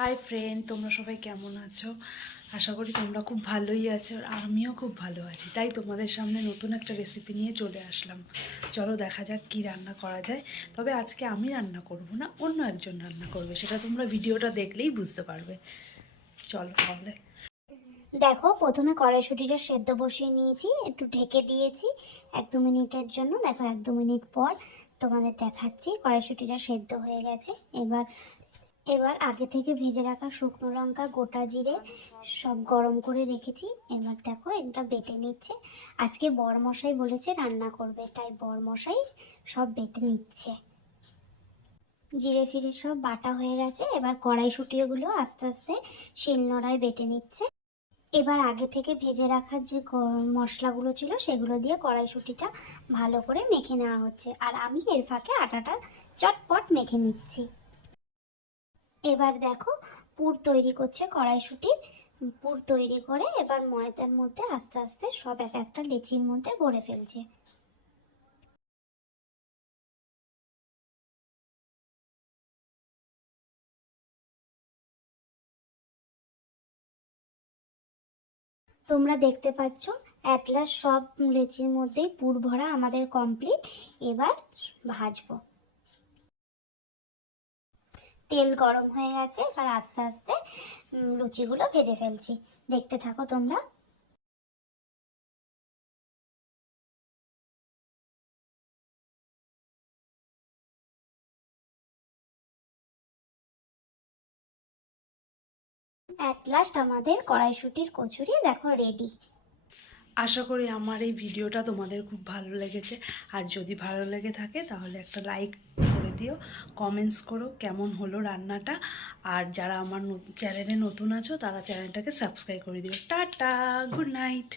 Hi friend তোমরা সবাই কেমন আছো? আশা করি তোমরা খুব ভালোই আছো আর আমিও খুব ভালো আছি। তাই তোমাদের সামনে নতুন একটা রেসিপি নিয়ে চলে আসলাম। চলো দেখা যাক কী রান্না করা যায়। তবে আজকে আমি রান্না করব না, অন্য একজন রান্না করবে। সেটা তোমরা ভিডিওটা দেখলেই বুঝতে পারবে। চলো তাহলে। দেখো, প্রথমে কড়াইশুটিটা সেদ্ধ বসিয়ে নিয়েছি, একটু ঢেকে দিয়েছি এক দু মিনিটের জন্য। দেখো, এক দু মিনিট পর তোমাদের দেখাচ্ছি, কড়াইশুটিটা সেদ্ধ হয়ে গেছে। এবার এবার আগে থেকে ভেজে রাখা শুকনো লঙ্কা, গোটা জিরে সব গরম করে রেখেছি। এবার দেখো, এটা বেটে নিচ্ছে। আজকে বরমশাই বলেছে রান্না করবে, তাই বরমশাই সব বেটে নিচ্ছে। জিরে ফিরে সব বাটা হয়ে গেছে। এবার কড়াইশুটিগুলো আস্তে আস্তে শিলনোড়ায় বেটে নিচ্ছে। এবার আগে থেকে ভেজে রাখা যে মশলাগুলো ছিল, সেগুলো দিয়ে কড়াইশুঁটিটা ভালো করে মেখে নেওয়া হচ্ছে। আর আমি এর ফাঁকে আটাটা চটপট মেখে নিচ্ছি। এবার দেখো পুর তৈরি করছে কড়াইশুঁটির। পুর তৈরি করে এবার ময়দার মধ্যে আস্তে আস্তে সব এক একটা লেচির মধ্যে ভরে ফেলছে। তোমরা দেখতে পাচ্ছ, অ্যাটলাস সব লেচির মধ্যেই পুর ভরা আমাদের কমপ্লিট এবার ভাজবো। তেল গরম হয়ে গেছে এবার আস্তে আস্তে লুচিগুলো ভেজে ফেলছি। দেখতে থাকো তোমরা। অ্যাট লাস্ট আমাদের কড়াইশুটির কচুরি দেখো রেডি আশা করি আমার এই ভিডিওটা তোমাদের খুব ভালো লেগেছে। আর যদি ভালো লেগে থাকে তাহলে একটা লাইক দিও কমেন্টস করো কেমন হলো রান্নাটা। আর যারা আমার চ্যানেলে নতুন আছো, তারা চ্যানেলটাকে সাবস্ক্রাইব করে দিও। Tata good night